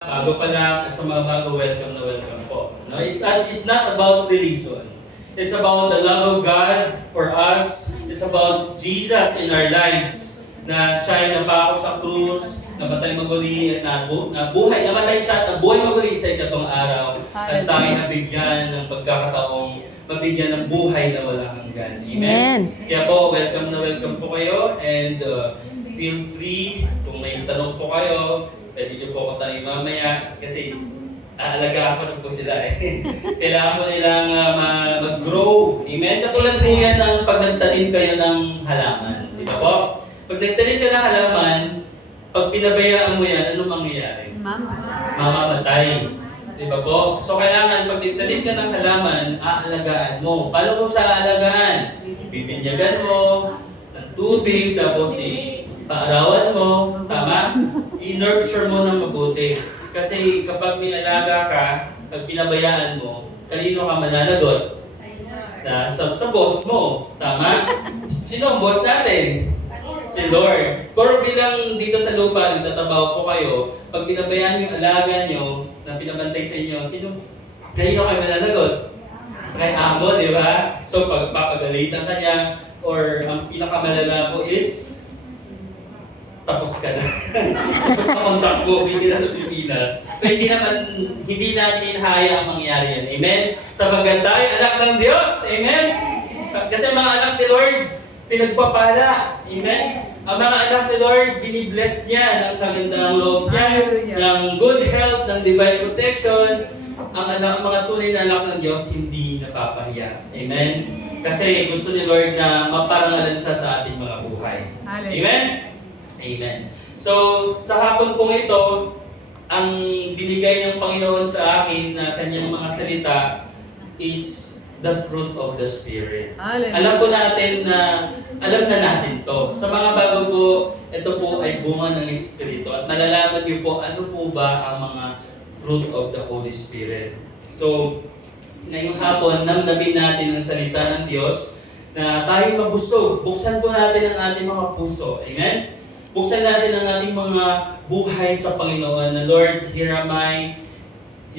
Bago pa lang at sa mga bago, welcome na welcome po. No, it's not about religion. It's about the love of God for us. It's about Jesus in our lives. Na siya ay napako sa krus, namatay maguli, namatay siya at nabuhay maguli sa ikatong araw. At tayo nabigyan ng pagkakataong mabigyan ng buhay na walang hanggan. Amen? Kaya po, welcome na welcome po kayo and feel free kung may tanong po kayo. Pwede nyo po ko tayo mamaya kasi aalagaan ko na po sila eh. Kailangan po nilang mag-grow. Amen? Katulad po yan ng pag nagtanim kayo ng halaman. Di ba po? Pag nagtanim ka ng halaman, pag pinabayaan mo yan, ano mangyayari? Mamamatay. Di ba po? So kailangan, pag nagtanim ka ng halaman, aalagaan mo. Paano mo siya aalagaan? Bibinyagan mo ng tubig, tapos paarawan mo. Tama? I-nurture mo ng mabuti. Kasi kapag may alaga ka, pag pinabayaan mo, kanino ka mananagot? Sa boss mo. Tama? Sino ang boss natin? Si Lord. Pero bilang dito sa lupa, nagtatrabaho po kayo, pag pinabayaan yung alaga nyo, na pinabantay sa inyo, kanino kayo mananagot? Sa kay amo, di ba? So pag papagalitan ka niya, or ang pinakamalala po is, tapos ka na. Tapos na kontak mo, hindi na sa Pilipinas. Pero hindi natin haya ang mangyari yan. Amen? Sapagkat tayo anak ng Diyos. Amen? Kasi mga anak ni Lord, pinagpapala. Amen? Ang mga anak ni Lord, binibless niya ng kagandang loob niya, ng good health, ng divine protection. Ang mga tunay na anak ng Diyos, hindi napapahiya. Amen? Kasi gusto ni Lord na maparangalan siya sa ating mga buhay. Amen? Amen. So, sa hapon pong ito, ang binigay ng Panginoon sa akin na kanyang mga salita is the fruit of the Spirit. Alam po natin na, alam na natin to. Sa mga bago po, ito po ay bunga ng Espiritu. At malalaman niyo po, ano po ba ang mga fruit of the Holy Spirit. So, ngayong hapon, namnamin natin ang salita ng Diyos na tayo mabusog. Buksan po natin ang ating mga puso. Amen? Buksan natin ang ating mga buhay sa Panginoon na, Lord, here am I.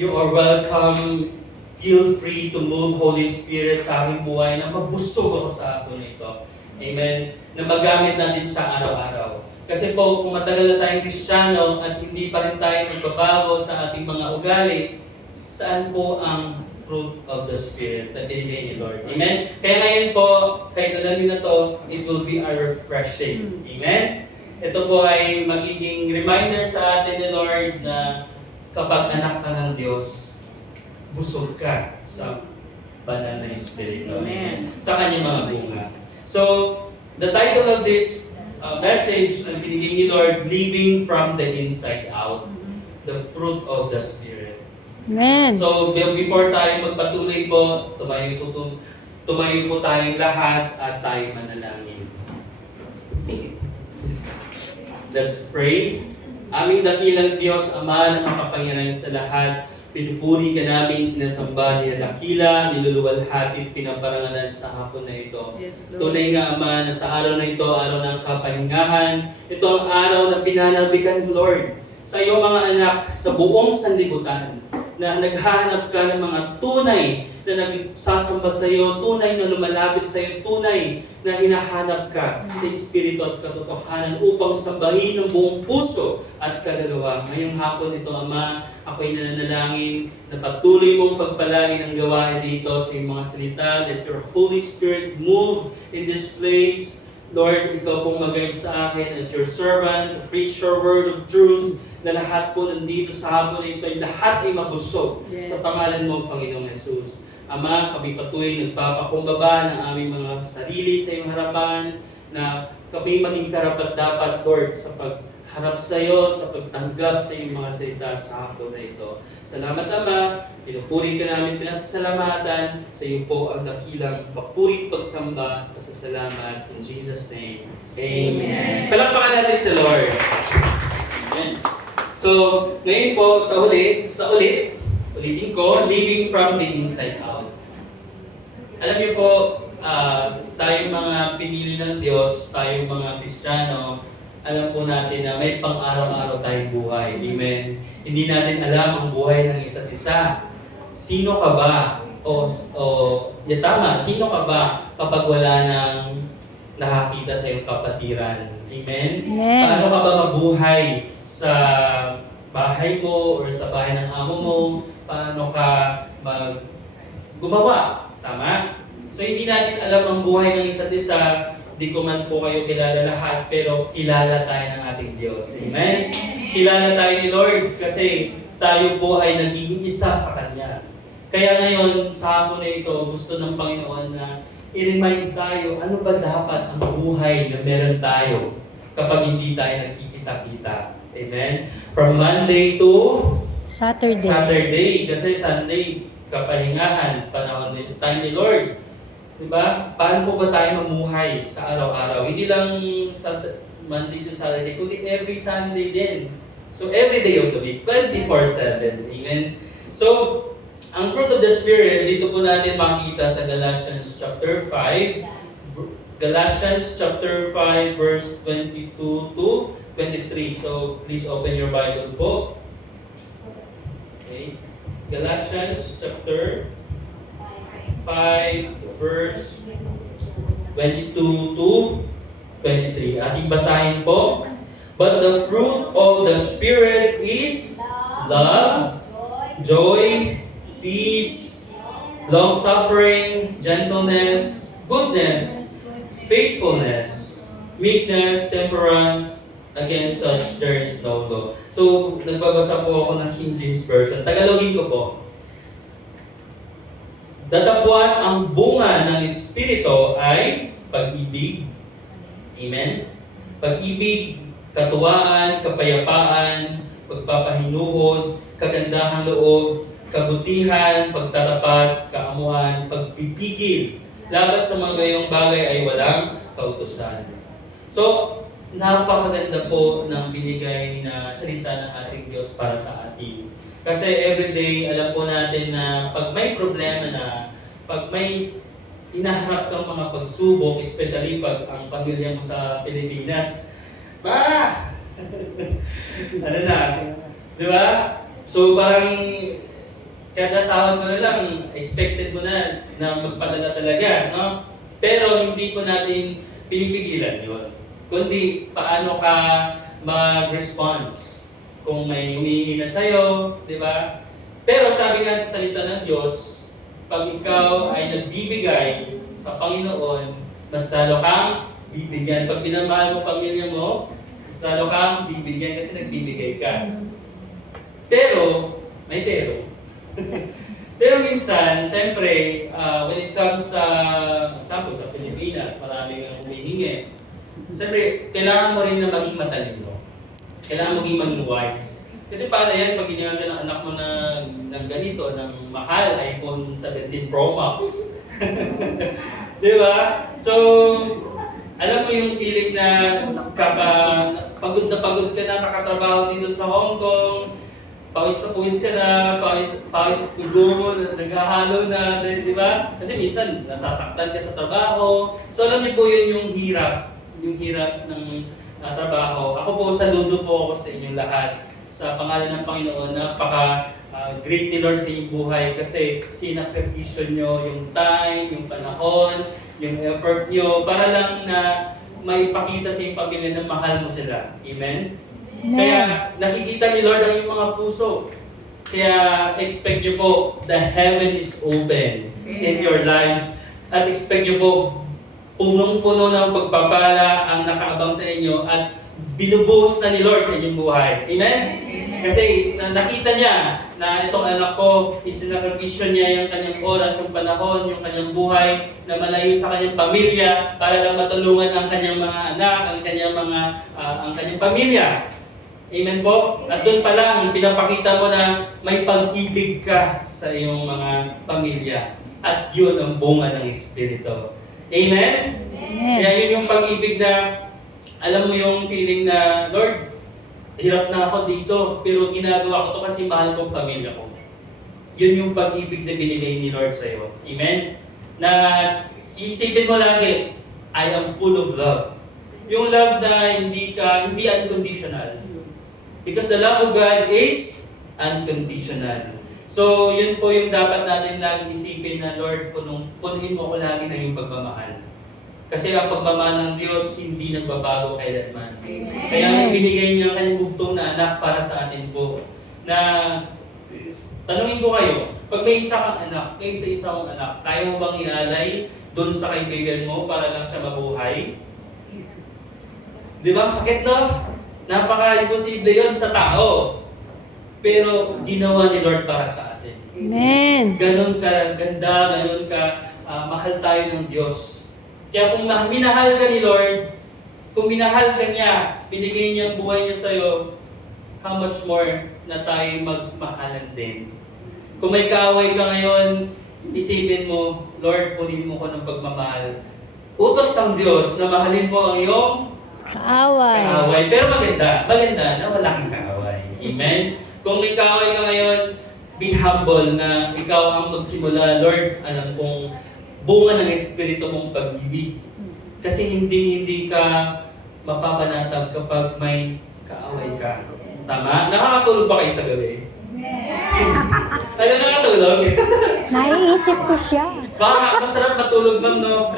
You are welcome. Feel free to move, Holy Spirit, sa aking buhay na mabusog ako sa hapon ito. Amen? Na magamit natin siya araw-araw. Kasi po, kung matagal na tayong Kristiyano at hindi pa rin tayo nagbabago sa ating mga ugali, saan po ang fruit of the Spirit na binigay ni Lord? Amen? Kaya ngayon po, kahit alamin na to, it will be a refreshing. Amen? Ito po ay magiging reminder sa atin ni Lord na kapag anak ka ng Diyos, busog ka sa banal na Espiritu. Amen. Sa kanyang mga bunga. So, the title of this message na binigay ni Lord, Living from the Inside Out, the fruit of the Spirit. Amen. So, before tayo magpatuloy po, tumayo po tayong lahat at tayo manalangin. Let's pray. Aming dakilang Diyos, Ama na makapangyarihan sa lahat, pinupuri ka namin, sinasamba, dinadakila, niluluwalhati, pinaparangalan sa hapon na ito. Tunay nga, Ama, na sa araw na ito, araw ng kapahingahan, ito ang araw na pinanabikan, Lord, sa iyong mga anak, sa buong sanlibutan, na naghahanap ka ng mga tunay na nagsasamba sa iyo, tunay na lumalapit sa iyo, tunay na hinahanap ka sa Espiritu at katotohanan upang sambahin ng buong puso at kaluluwa. Ngayong hapon ito, Ama, ako'y nananalangin na patuloy mong pagpalain ang gawain dito sa iyong mga salita. Let your Holy Spirit move in this place. Lord, ikaw pong mag-guide sa akin as your servant, to preach your word of truth, na lahat po nandito sa hapon na ito, lahat ay mabusog sa pangalan mo, Panginoong Jesus. Ama, kami patuloy nagpapakumbaba ng aming mga sarili sa iyong harapan, na kami maging karapat-dapat, Lord, sa pagharap sa iyo, sa pagtanggap sa iyong mga salita sa hapon na ito. Salamat, Ama. Pinupuri ka namin, pinasasalamatan. Sa iyo po ang dakilang papuri, pagsamba, pasasalamat. In Jesus' name, Amen. Palakpakan natin sa Lord. Amen. So, ngayon po, ulitin ko, living from the inside out. Alam niyo po, tayong mga pinili ng Diyos, tayong mga Kristiyano, alam po natin na may pang-araw-araw tayong buhay. Amen? Hindi natin alam ang buhay ng isa't isa. Sino ka ba? Tama, sino ka ba kapag wala nang nakakita sa iyong kapatiran? Amen? Amen. Paano ka ba mabuhay sa bahay mo or sa bahay ng amo mo? Paano ka gumawa? Tama? So hindi natin alam ang buhay ng isa't isa. Di ko man po kayo kilala lahat, pero kilala tayo ng ating Diyos. Amen? Kilala tayo ni Lord kasi tayo po ay naging isa sa Kanya. Kaya ngayon, sa hapon na ito, gusto ng Panginoon na i-remind tayo, ano ba dapat ang buhay na meron tayo kapag hindi tayo nagkikita-kita. Amen? From Monday to Saturday. Kasi Sunday, kapahingahan, panahon nito, time ni Lord. Diba? Paano po ba tayo mamuhay sa araw-araw? Hindi lang sa Monday to Saturday, kundi every Sunday din. So, every day of the week, 24/7. Amen? So, ang fruit of the Spirit, dito po natin makita sa Galatians chapter 5. Galatians chapter 5, verse 22 to 23. So, please open your Bible po. Okay. Galatians chapter 5, verse 22 to 23. Ating basahin po. But the fruit of the Spirit is love, joy, peace, long-suffering, gentleness, goodness, faithfulness, meekness, temperance. Against such there is no law. So, nagbabasa po ako ng King James Version. Tagalogin ko po. Datapwan ang bunga ng Espiritu ay pag-ibig. Amen? Pag-ibig, katuwaan, kapayapaan, pagpapahinuhod, kagandahang loob, kabutihan, pagtatapat, kaamuan, pagpipigil. Laban sa mga gayong bagay ay walang kautusan. So, napakaganda po ng binigay na salita ng ating Diyos para sa atin. Kasi everyday, alam po natin na pag may problema na, pag may inaharap kang mga pagsubok, especially pag ang pamilya mo sa Pilipinas, ano na, di ba? So parang kada sahod mo na lang, expected mo na magpadala talaga, no? Pero hindi po natin pinipigilan yun. Kundi paano ka mag-response kung may humihingi na sa'yo, di ba? Pero sabi nga sa salita ng Diyos, pag ikaw ay nagbibigay sa Panginoon, mas lalo kang bibigyan. Pag binamahal mo pamilya mo, mas lalo kang bibigyan kasi nagbibigay ka. Pero, may pero. Pero minsan, siyempre, when it comes sa, example, sa Pilipinas, maraming humihingi. Siyempre, kailangan mo rin na maging matalino. Kailangan maging wise. Kasi paano yan pag iniwan ka ng anak mo ng ganito, ng mahal, iPhone 17 Pro Max. Di ba? So, alam mo yung feeling na pagod na kakatrabaho dito sa Hong Kong, pawis ka na, pawis at dugo mo, naghahalo na, di ba? Kasi minsan, nasasaktan ka sa trabaho. So, alam niyo po yun yung hirap ng trabaho. Ako po, saludo po ako sa inyong lahat. Sa pangalan ng Panginoon, great ni Lord sa inyong buhay kasi sinakripisyo nyo yung time, yung panahon, yung effort nyo para lang na maipakita sa iyong pamilya na mahal mo sila. Amen? Amen. Kaya nakikita ni Lord ang iyong mga puso. Kaya expect nyo po, the heaven is open in your lives. At expect nyo po, punong-puno ng pagpapala ang nakaabang sa inyo at binubuhos na ni Lord sa inyong buhay. Amen? Kasi nakita niya na itong anak ko, isinakripisyo niya yung kanyang oras, yung panahon, yung kanyang buhay na malayo sa kanyang pamilya para lang matulungan ang kanyang mga anak, ang kanyang pamilya. Amen po? At doon pa lang, pinapakita mo na may pag-ibig ka sa iyong mga pamilya. At yun ang bunga ng Espiritu. Amen? Amen. Kaya yun yung pag-ibig na, alam mo yung feeling na, Lord, hirap na ako dito, pero ginagawa ko to kasi mahal ko ang pamilya ko. Yun yung pag-ibig na binigay ni Lord sa'yo. Amen? Na isipin mo lagi, I am full of love. Yung love na hindi unconditional. Because the love of God is unconditional. So, yun po yung dapat natin laging isipin na, Lord, punuin mo ko lagi ng iyong pagmamahal. Kasi ang pagmamahal ng Diyos hindi nagbabago kailanman. Kaya ibinigay niya ang kanyang bugtong na anak para sa atin po. Na, tanungin ko kayo, pag may isa kang anak, kayo sa isa kong anak, kaya mo bang ialay doon sa kaibigan mo para lang siya mabuhay? Di ba? Ang sakit, no? Napaka-imposible yun sa tao. Pero ginawa ni Lord para sa atin. Amen. Ganon ka ganda, ganon ka mahal tayo ng Diyos. Kaya kung minahal ka ni Lord, kung minahal ka niya, binigay niya ang buhay niya sa'yo, how much more na tayo magmahalan din. Kung may kaaway ka ngayon, isipin mo, Lord, punin mo ko ng pagmamahal. Utos ng Diyos na mahalin mo ang iyong kaaway. Pero maganda na wala kang kaaway. Amen? Kung may kaaway ka ngayon, be humble na ikaw ang magsimula. Lord, alam kong bunga ng Espiritu mong pag-ibig. Kasi hindi ka mapapanatag kapag may kaaway ka. Tama? Nakakatulog ba kayo sa gabi? Ay, nakakatulog? Naiisip ko siya. Baka masarap matulog, ma'am, no?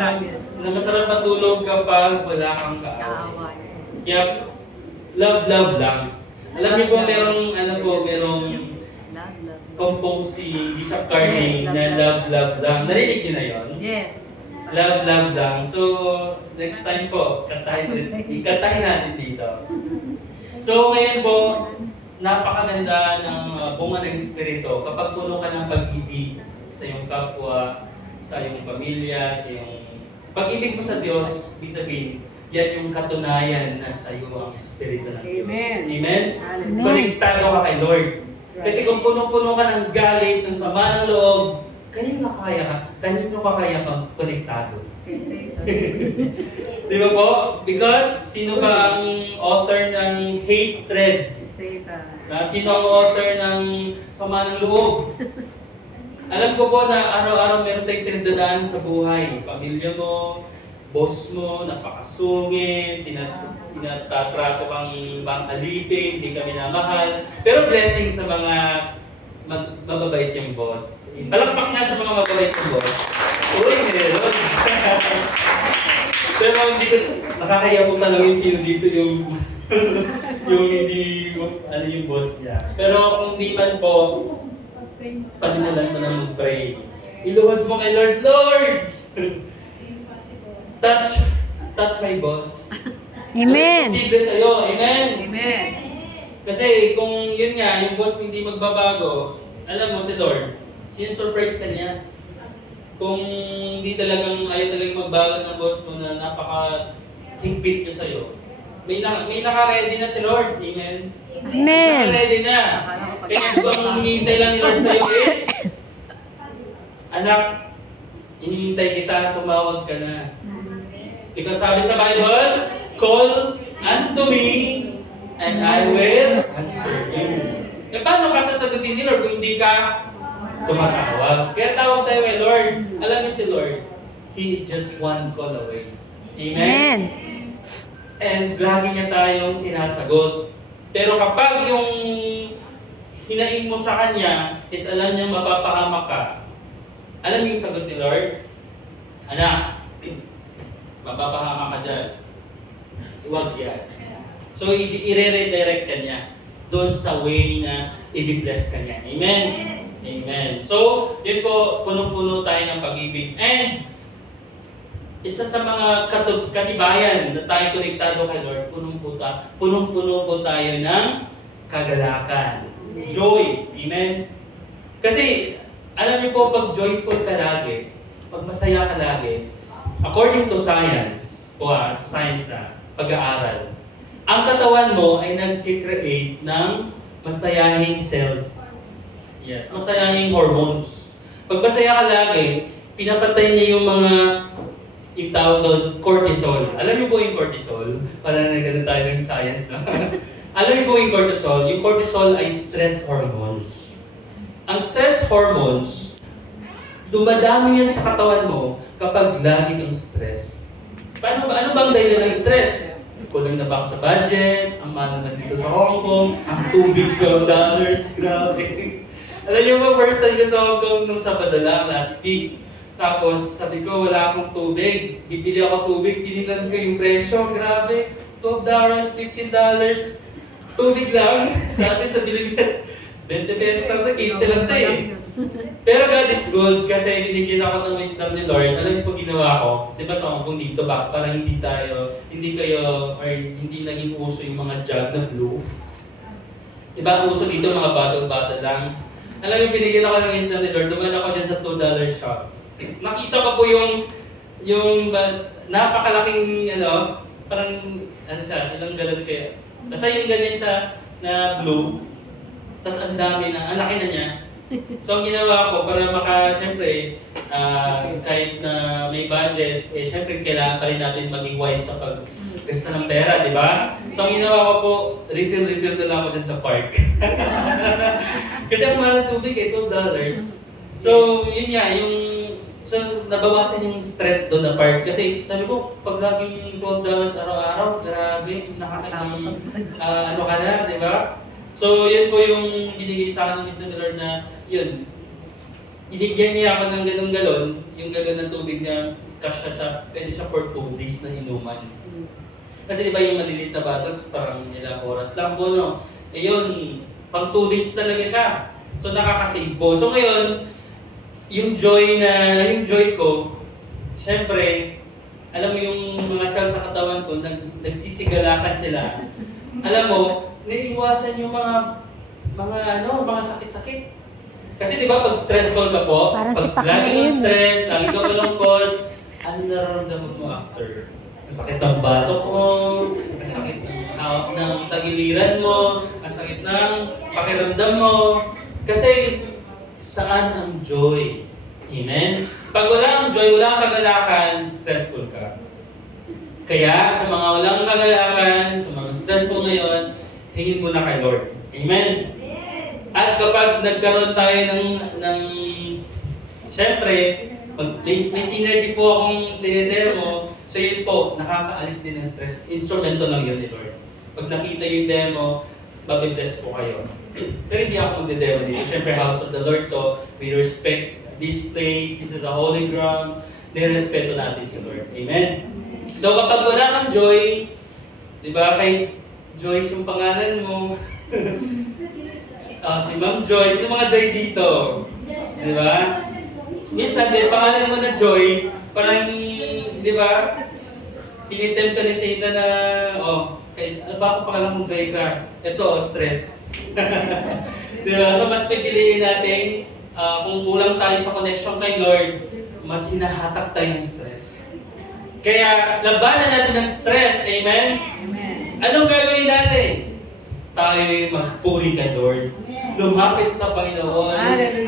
Na masarap matulog kapag wala kang kaaway. Kaya, love lang. Alam niyo po, merong compose si Bishop Carney na love lang. Narinig niyo na yon? Yes. Love lang. So, next time po, kantahin natin dito. So, ngayon po, napakaganda ng bunga ng Espiritu. Kapag puno ka ng pag-ibig sa iyong kapwa, sa iyong pamilya, sa iyong pag-ibig mo sa Diyos, ibig sabihin, yan yung katunayan na sa iyo ang Espiritu ng Diyos. Amen? Konektado ka kay Lord. Kasi kung puno-puno ka ng galit, ng sama ng loob, kanino ka kaya kang konektado? Di ba po? Because sino ba ang author ng hatred? Sino ang author ng sama ng loob? Alam ko po na araw-araw meron tayong pinagdadaan sa buhay. Pamilya mo, boss mo, napakasungit, tinatatrato kang alipin, hindi ka minamahal. Pero blessing sa mga mababait yung boss. Palakpak nga sa mga mababait yung boss. Uy, meron. Pero hindi ko, nakakaya ko tanongin sino dito yung yung hindi, yung boss niya. Pero kung di man po, panimulan mo nang mag-pray. Iluhod mo kay Lord, Lord! touch my boss. Amen. Posible sa'yo. Amen? Amen. Kasi kung yun nga, yung boss hindi magbabago, alam mo si Lord, sin-surprise ka niya. Kung ayaw talagang magbago ng boss mo na napaka-higpit niya sa'yo, may naka-ready na si Lord. Amen? Amen. Naka-ready na. Kaya kung ang hinihintay lang ni Lord sa'yo is, anak, hinihintay kita, tumawag ka na. Because sabi sa Bible, call unto me, and I will answer you. E paano ka sasagutin ni Lord kung hindi ka tumatawag? Kaya tawag tayo kay Lord. Alam niyo si Lord, He is just one call away. Amen? And lagi niya tayong sinasagot. Pero kapag yung hinaing mo sa Kanya, is alam niya mapapahamak ka. Alam niyo yung sagot ni Lord? Anak, mapapahamak ka dyan. Huwag yan. So, i-redirect ka niya doon sa way na i-bless ka niya. Amen? Amen. So, yun po, punong-puno tayo ng pag-ibig. And, isa sa mga katibayan na tayo konektado kay Lord, punong-puno po tayo ng kagalakan. Joy. Amen? Kasi, alam niyo po, pag joyful ka lagi, pag masaya ka lagi, according to science, sa science na, pag-aaral, ang katawan mo ay nag-create ng masayahing cells. Yes, masayahing hormones. Pag masaya ka lagi, pinapatay niya yung yung tawag doon, cortisol. Alam niyo po yung cortisol? Para na ganun tayo ng science na. Alam niyo po yung cortisol? Yung cortisol ay stress hormones. Ang stress hormones, dumadami yan sa katawan mo kapag lagi kang stress. Ano ba ang dahilan ng stress? kulang na ba ako sa budget, ang mahal na dito sa Hong Kong, ang tubig ko, dollars, grabe. Alam niyo ba, first time ko sa Hong Kong nung Sabado lang, last week. Tapos sabi ko, wala akong tubig. Bibili ako tubig, tinilan ko yung presyo, grabe. $12, $15. Tubig lang. Sa atin sa Pilipinas, 20 pesos lang na, 15 lang na eh. Pero God is good kasi binigyan ako ng wisdom ni Lord. Alam niyo po ginawa ko? Diba sa Hong Kong dito back para hindi kayo, or hindi naging uso yung mga jug na blue. Diba uso dito mga bottle lang. Alam niyo, binigyan ako ng wisdom ni Lord. Dumaan ako dyan sa $2 shop. Nakita ko po yung napakalaking parang siya, ilang galon kaya. Basta yung ganyan siya na blue. Tapos ang dami na, ang laki na niya. So ang ginawa ko para siyempre, kahit na may budget, siyempre kailangan pa rin natin maging wise sa paggasta ng pera, di ba? So ang ginawa ko po, refill na lang ako dyan sa park. Kasi ang mahal ng tubig $12. So yun nga, so nabawasan yung stress doon na park. Kasi sabi ko, pag laging $12 araw-araw, grabe, nakakailang, ka na, di ba? So, yun po yung binigay sa akin ng Mr. Lord na, yun, binigyan niya ako ng ganung galon, yung galon ng tubig na kasya pwede siya for 2 days na inuman. Kasi di ba yung maliliit na batas, parang ilang oras lang po, no? Yun, pang 2 days talaga siya. So, nakakasave po. So, ngayon, yung joy ko, syempre, alam mo yung mga cells sa katawan ko, nagsisigalakan sila. Alam mo, naiiwasan yung mga sakit-sakit. Kasi di ba pag stressful ka po, parang pag si lagi kang Pacquiao. stress, lagi ka malungkot, ano nararamdaman mo after? Masakit ang batok mo, masakit ng tagiliran mo, masakit ng pakiramdam mo. Kasi saan ang joy? Amen? Pag wala ang joy, wala ang kagalakan, stressful ka. Kaya sa mga walang kagalakan, sa mga stressful ngayon, hingin mo na kay Lord. Amen? At kapag nagkaroon tayo ng syempre, may synergy po akong dinedemo, so yun po, nakakaalis din ng stress. Instrumento lang yun ni Lord. Pag nakita yung demo, mabibless po kayo. Pero hindi ako magdedemo dito. Syempre, house of the Lord to, we respect this place, this is a holy ground, nirespeto natin si Lord. Amen? So kapag wala kang joy, di ba, kay Joyce yung pangalan mo. Si Ma'am Joyce, yung mga Joy dito. Di ba? Minsan din, pangalan mo na Joy, parang, di ba, tinitempt ka ni Satan na, ano ba kung pangalan mong Joy ka? Ito, stress. Di ba? So mas pipiliin natin, kung kulang tayo sa connection kay Lord, mas hinahatak tayo ng stress. Kaya, labanan natin ng stress. Amen? Amen. Anong gagawin natin? Tayo'y magpuri kay Lord. Lumapit sa Panginoon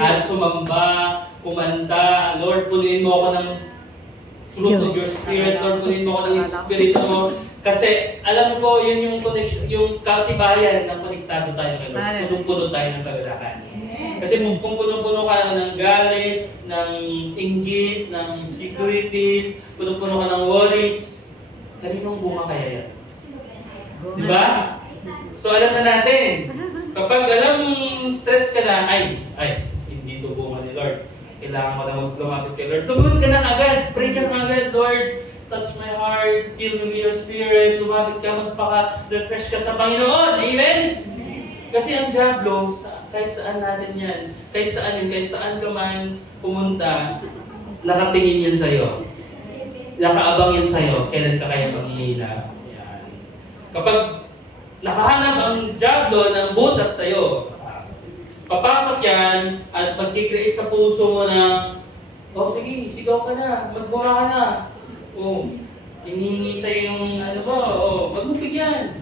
at sumamba, kumanta. Lord, punuin mo ako ng fruit of your spirit. Lord, punuin mo ako ng espiritu mo. Kasi alam mo po, yun yung connection, yung katibayan na konektado tayo kay Lord. Punong-puno tayo ng kagalakan. Kasi kung puno-puno ka ng galit, ng inggit, ng insecurities, puno-puno ka ng worries, kaninong bunga kaya yan? Diba? So alam na natin, kapag alam stress ka na, hindi ito bunga ni Lord. Kailangan ko na lumapit kay Lord. Lumapit ka na agad, pray ka na agad, Lord. Touch my heart, fill me with your spirit, lumapit ka, magpaka-refresh ka sa Panginoon. Amen? Kasi ang Diablo, kahit saan natin yan, kahit saan ka man pumunta, nakatingin yan sa'yo. Nakaabang yan sa'yo, kailan ka kaya maghihina. Yan. Kapag nakahanap ang Diablo ng butas sa'yo, papasok yan at magkikreate sa puso mo na, sige, sigaw ka na, magbura ka na. Hinihingi sa'yo yung wag mo bigyan.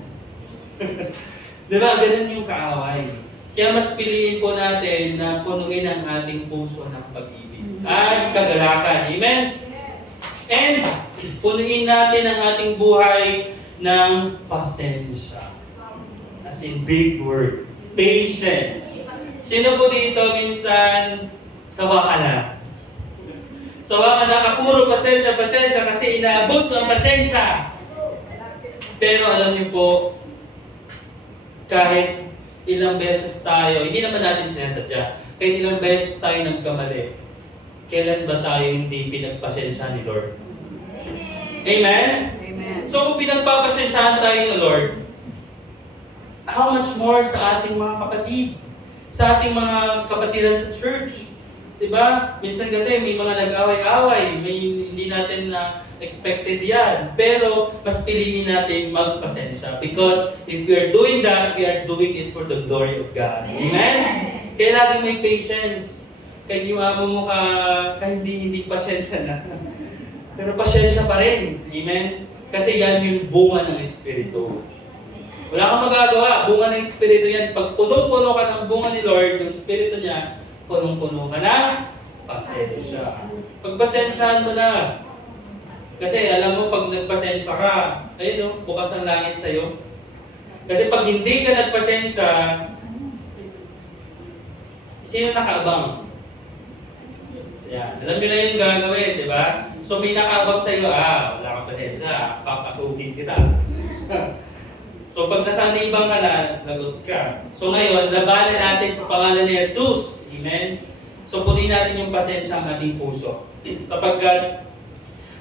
Diba, ganun yung kaaway. Kaya mas piliin po natin na punuin ang ating puso ng pag-ibig at kagalakan. Amen? And punuin natin ang ating buhay ng pasensya. As in big word. Patience. Sino po dito minsan sawa ka na? Sawa ka na, puro pasensya kasi inaabos ng pasensya. Pero alam niyo po, kahit ilang beses tayo, hindi naman natin sinasadya, kahit ilang beses tayo nagkamali, kailan ba tayo hindi pinagpasensya ni Lord? Amen? Amen. So kung pinagpapasensyahan tayo ni Lord, how much more sa ating mga kapatid, sa ating mga kapatiran sa church? Diba? Minsan kasi may mga nag-away-away, may hindi natin na expected yan. Pero mas piliin natin magpasensya. Because if we are doing that, we are doing it for the glory of God. Amen? Kaya laging may patience. Kaya yung amo mo ka hindi pasensya na. Pero pasensya pa rin. Amen? Kasi yan yung bunga ng Espiritu. Wala kang magagawa. Bunga ng Espiritu yan. Pag punong-puno ka ng bunga ni Lord, ng Espiritu niya, punong-puno ka ng pasensya. Pagpasensyahan mo na. Kasi alam mo, pag nagpasensya ka, ayun o, bukas ang langit sa'yo. Kasi pag hindi ka nagpasensya, sino nakaabang? Yan. Alam nyo na yung gagawin, di ba? So may nakaabang sa'yo, wala kang pasensya, papasugin kita. So pag nasanibang ka na, lagot ka. So ngayon, labanan natin sa pangalan ni Jesus. Amen? So punin natin yung pasensya ang ating puso. Sapagkat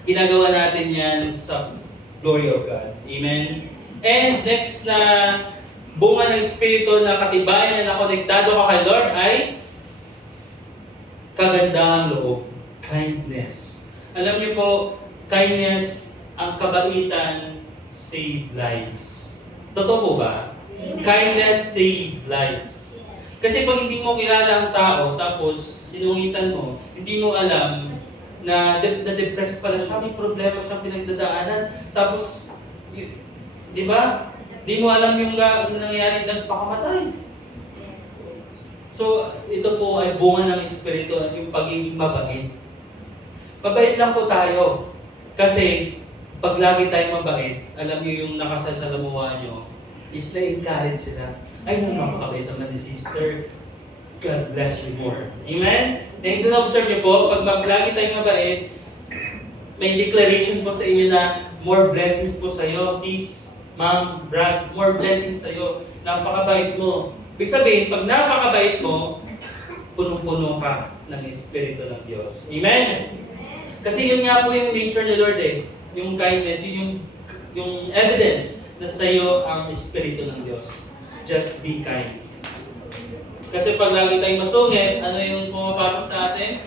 ginagawa natin yan sa glory of God. Amen? And next na bunga ng Espiritu na katibayan na nakonektado ka kay Lord ay kagandahang loob. Kindness. Alam niyo po, kindness, ang kabaitan, save lives. Totoo po ba? Kindness save lives. Kasi pag hindi mo kilala ang tao, tapos sinungitan mo, hindi mo alam na na-depressed pala siya, may problema siyang pinagdadaanan, tapos, di ba? Di mo alam yung nangyayari, nagpakamatay. So, ito po ay bunga ng Espiritu, yung pagiging mabait. Mabait lang po tayo. Kasi, pag lagi tayong mabait, alam niyo yung nakasasalamuha nyo, is na-encourage sila. Ay, napakabait naman ni sister. God bless you more. Amen? And na-observe niyo po, pag lagi tayong mabait, may declaration po sa inyo na more blessings po sa iyo, sis, ma'am, Brad, more blessings sa iyo. Napakabait mo. Ibig sabihin, pag napakabait mo, punong-puno ka ng Espiritu ng Diyos. Amen? Kasi yun nga po yung nature ni Lord eh. Yung kindness, yung evidence na sa iyo ang Espiritu ng Diyos. Just be kind. Kasi pag lagi tayong masungit, ano yung pumapasok sa atin?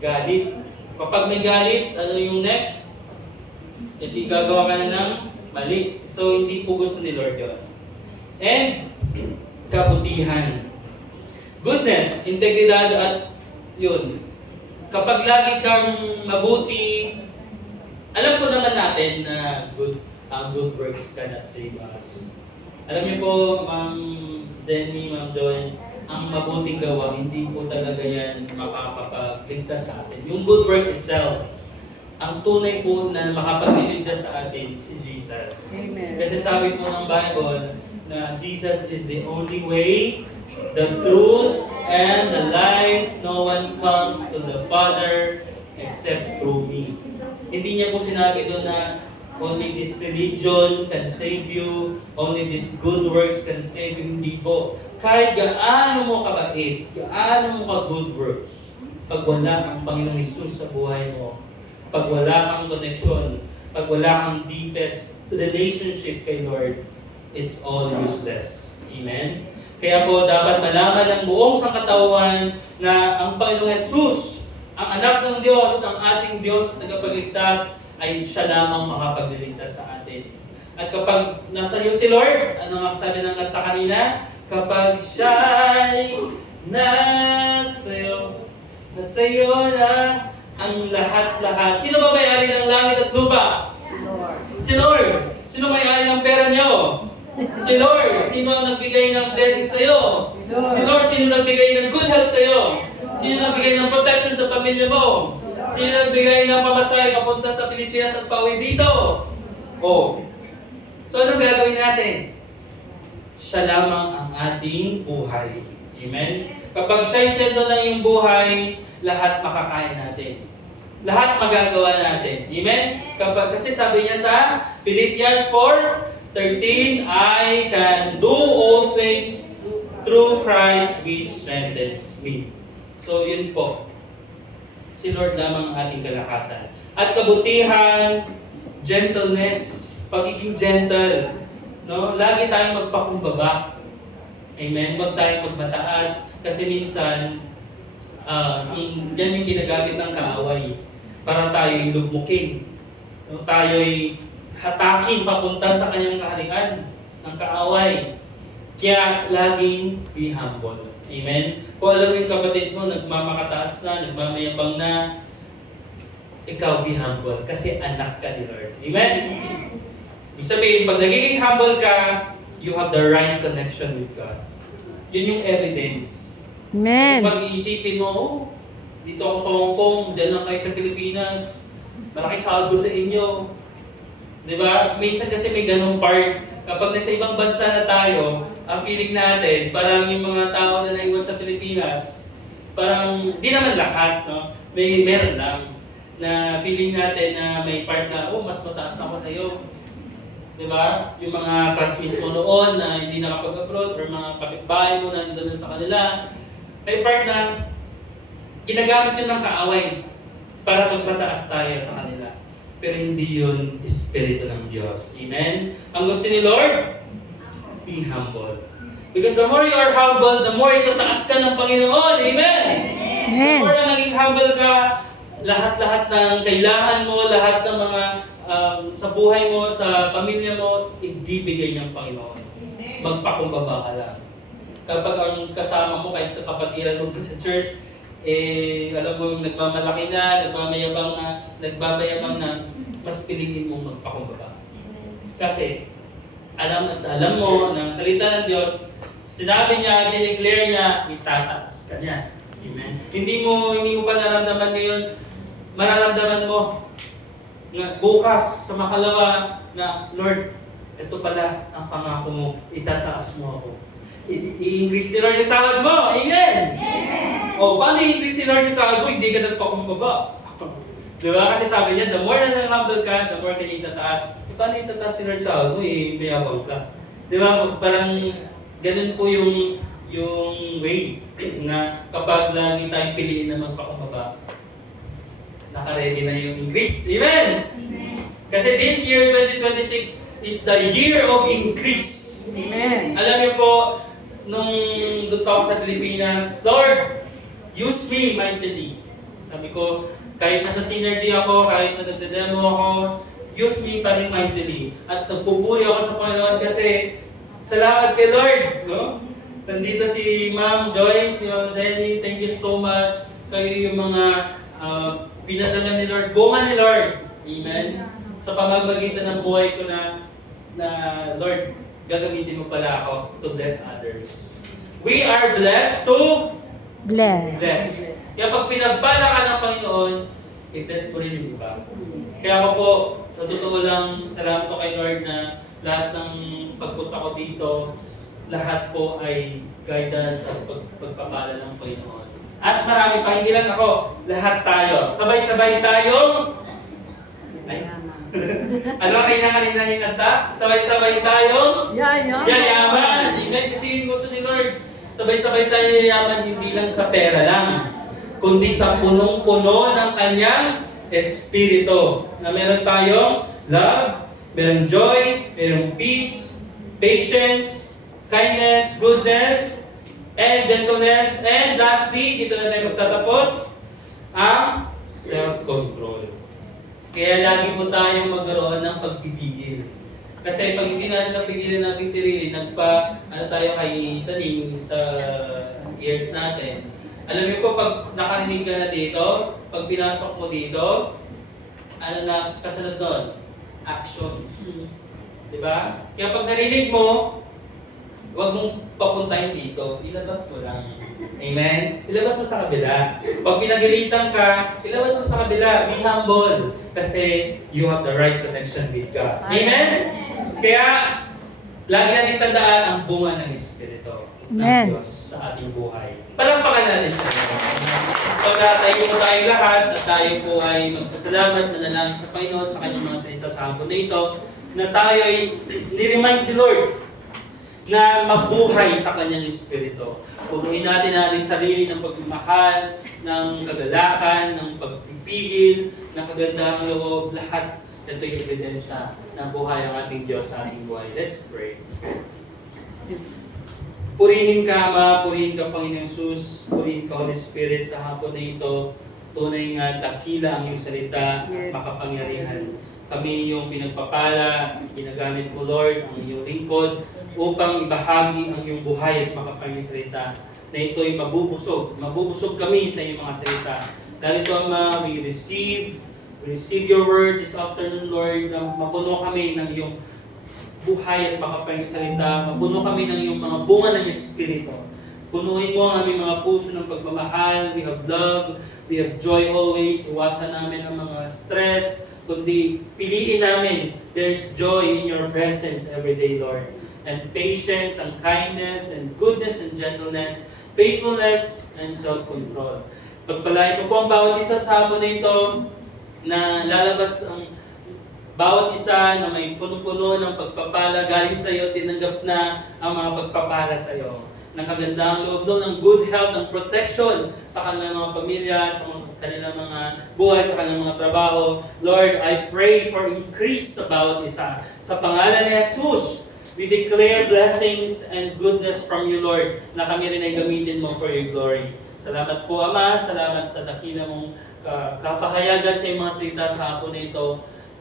Galit. Kapag may galit, ano yung next? Hindi gagawa ka na ng mali. So, hindi po gusto ni Lord yun. And, kabutihan. Goodness, integridad at yun. Kapag lagi kang mabuti, alam po naman natin na good works cannot save us. Alam niyo po, Ma'am Zenny, Ma'am Joyce, ang mabuting gawa, hindi po talaga yan makakapagligtas sa atin. Yung good works itself, ang tunay po na makapagliligtas sa atin, si Jesus. Amen. Kasi sabi po ng Bible na Jesus is the only way, the truth, and the life. No one comes to the Father except through me. Hindi niya po sinabi doon na only this religion can save you, only these good works can save you. Hindi po. Kahit gaano mo kabait, gaano mo ka-good works, pag wala ang Panginoong Hesus sa buhay mo, pag wala kang connection, pag wala kang deepest relationship kay Lord, it's all useless. Amen? Kaya po dapat malaman ng buong sangkatauhan na ang Panginoong Hesus, ang anak ng Diyos, ang ating Diyos at tagapagligtas, ay siya lamang makapagliligtas sa atin. At kapag nasa iyo si Lord, ano nga sabi ng kanta kanina? Kapag siya'y nasa iyo na ang lahat-lahat. Sino ba may-ari ng langit at lupa? Si Lord. Sino may-ari ng pera niyo? Si Lord. Sino ang nagbigay ng blessing sa iyo? Si Lord. Sino nagbigay ng good health sa iyo? Sino nagbigay ng protection sa pamilya mo? Sino nagbigay ng pamasahe papunta sa Pilipinas at pauwi dito? Oh. So ano gagawin natin? Siya lamang ang ating buhay. Amen? Kapag siya'y sentro ng iyong buhay, lahat makakain natin. Lahat magagawa natin. Amen? Kasi sabi niya sa Philippians 4:13, I can do all things through Christ which strengthens me. So yun po. Si Lord lamang ang ating kalakasan. At kabutihan, gentleness, pagiging gentle. No? Lagi tayong magpakumbaba. Amen? Huwag tayong magmataas. Kasi minsan, yan yung ginagamit ng kaaway. Para tayo'y lugmukin. No? Tayo'y hatakin papunta sa kanyang kaharian ng kaaway. Kaya laging be humble. Amen? Kung alam mo yung kapatid mo, nagmamakataas na, nagmamayabang na, ikaw be humble kasi anak ka ni Lord. Amen? Ibig sabihin, pag nagiging humble ka, you have the right connection with God. Yun yung evidence. Amen. Pag iisipin mo, oh, dito ako sa Hong Kong, dyan lang kayo sa Pilipinas, malaki saldo sa inyo. Diba? Minsan kasi may ganong part. Kapag nasa ibang bansa na tayo, ang feeling natin, parang yung mga tao na naiwan sa Pilipinas, parang, di naman lahat, no? Meron lang, na feeling natin na may part na, oh, mas mataas na ako sa iyo. Diba? Yung mga classmates mo noon na hindi nakapag-abroad or mga kapitbahay mo na nandun sa kanila, may part na ginagamit yun ng kaaway para magpataas tayo sa kanila. Pero hindi yun Espiritu ng Diyos. Amen? Ang gusto ni Lord, be humble. Because the more you are humble, the more itataas ka ng Panginoon. Amen? Amen. The more na naging humble ka, lahat-lahat ng kailangan mo, lahat ng mga sa buhay mo, sa pamilya mo, ibibigay niyang Panginoon. Magpakumbaba ka lang. Kapag ang kasama mo, kahit sa kapatiran mo sa church, alam mo yung nagmamalaki na, nagbabayabang na, mas piliin mong magpakumbaba. Kasi, alam mo na salita ng Diyos, sinabi niya, dineclare niya, itataas ka niya. Amen. Hindi mo pa nararamdaman ngayon, mararamdaman mo na bukas sa makalawa na, Lord, ito pala ang pangako mo, itataas mo ako. I-increase ni Lord yung sahod mo. Amen! O, paano i-increase ni Lord yung sahod mo? Hindi ka nagpakumbaba. Diba? Kasi sabi niya, the more na nang-humble ka, the more ka niya itataas. Paano itataas ni Lord yung sahod mo? Mayabang ka. Diba? Parang ganun po yung way na kapag lagi tayong piliin na magpakumbaba, naka-ready na yung increase. Amen! Kasi this year, 2026, is the year of increase. Amen. Alam niyo po, nung doon pa ako sa Pilipinas, Lord, use me mightily. Sabi ko, kahit nasa synergy ako, kahit na nagdademo ako, use me pa rin mightily. At nagpupuri ako sa Panginoon kasi salamat kay Lord. No? Nandito si Ma'am Joyce, si Ma'am Zenny, thank you so much. Kayo yung mga pinadala ni Lord, bunga ni Lord. Amen? Sa pamamagitan ng buhay ko na Lord, gagamitin mo pala ako to bless others. We are blessed to Bless. bless. Kaya pag pinagpala ka ng Panginoon, i-bless mo rin yung iba. Kaya ako po, sa totoo lang, salamat po kay Lord na lahat ng pagpunta ko dito, lahat po ay guidance at pagpapala ng Panginoon. At marami pa, hindi lang ako, lahat tayo. Sabay-sabay tayong ano kayo na kanina yung kanta? Sabay-sabay tayo. Yayaman. Amen. Kasi gusto ni Lord. Sabay-sabay tayo yayaman hindi lang sa pera lang, kundi sa punong-puno ng kanyang Espiritu. Na meron tayong love, meron joy, meron peace, patience, kindness, goodness, and gentleness. And lastly, dito na tayo magtatapos, ang self-control. Kaya lagi po tayong magkaroon ng pagpipigil. Kasi pag hindi natin napigilan natin sarili, tayo kay tanim sa ears natin. Alam niyo po, pag nakarinig ka na dito, pag pinasok mo dito, ano na kasunod doon? Actions. Diba? Kaya pag narinig mo, huwag mong papuntahin dito, ilabas mo lang. Amen? Ilabas mo sa kabila. Pag pinagalitan ka, ilabas mo sa kabila. Be humble. Kasi you have the right connection with God. Amen? Kaya, lagi natin tandaan ang bunga ng Espiritu ng Diyos sa ating buhay. Palampakan natin siya. So, tayo po tayong lahat at tayo po ay magpasalamat, manalangin sa Panginoon sa kanyang mga salita sa hapon na ito. na tayo ay ni-remind ni Lord na mabuhay sa Kanyang Espiritu. Punuin natin ang ating sarili ng pagmamahal, ng kagalakan, ng pagpipigil, ng kagandahang loob, lahat. Ito'y ebidensya na buhay ang ating Diyos sa ating buhay. Let's pray. Purihin ka, Ama, purihin ka, Panginoon Jesus, purihin ka, Holy Spirit, sa hapon na ito. Tunay nga, dakila ang iyong salita, Yes. makapangyarihan. Kami yung pinagpapala, ginagamit mo, Lord, ang iyong lingkod, upang ibahagi ang iyong buhay at makapangyarihang salita, na ito'y mabubusog. Mabubusog kami sa iyong mga salita. Dahil ito, Ama, we receive your word this afternoon, Lord, na mapuno kami ng iyong buhay at makapangyarihang salita. Mapuno kami ng iyong mga bunga ng Espiritu. Punuin mo ang aming mga puso ng pagmamahal. We have love, we have joy always. Iwasan namin ang mga stress, kundi piliin namin there's joy in your presence every day, Lord. And patience, and kindness, and goodness, and gentleness, faithfulness, and self-control. Pagpalain mo po ang bawat isa sa hapon na ito, na lalabas ang bawat isa na may puno-puno ng pagpapala galing sa iyo, tinanggap na ang mga pagpapala sa iyo. Ng kagandahang loob doon, ng good health, ng protection sa kanilang mga pamilya, sa kanilang mga buhay, sa kanilang mga trabaho. Lord, I pray for increase sa bawat isa. Sa pangalan ni Jesus, we declare blessings and goodness from you, Lord, na kami rin ay gamitin mo for your glory. Salamat po, Ama. Salamat sa dakila mong kapahayagan sa iyong mga salita sa hapon na ito.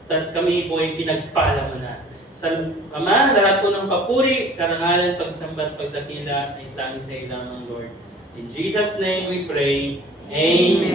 At kami po ay pinagpala mo na. Sa Ama, lahat po ng papuri, karangalan, pagsamba at pagdakila ay tanging sa iyo lamang, Lord. In Jesus' name we pray. Amen.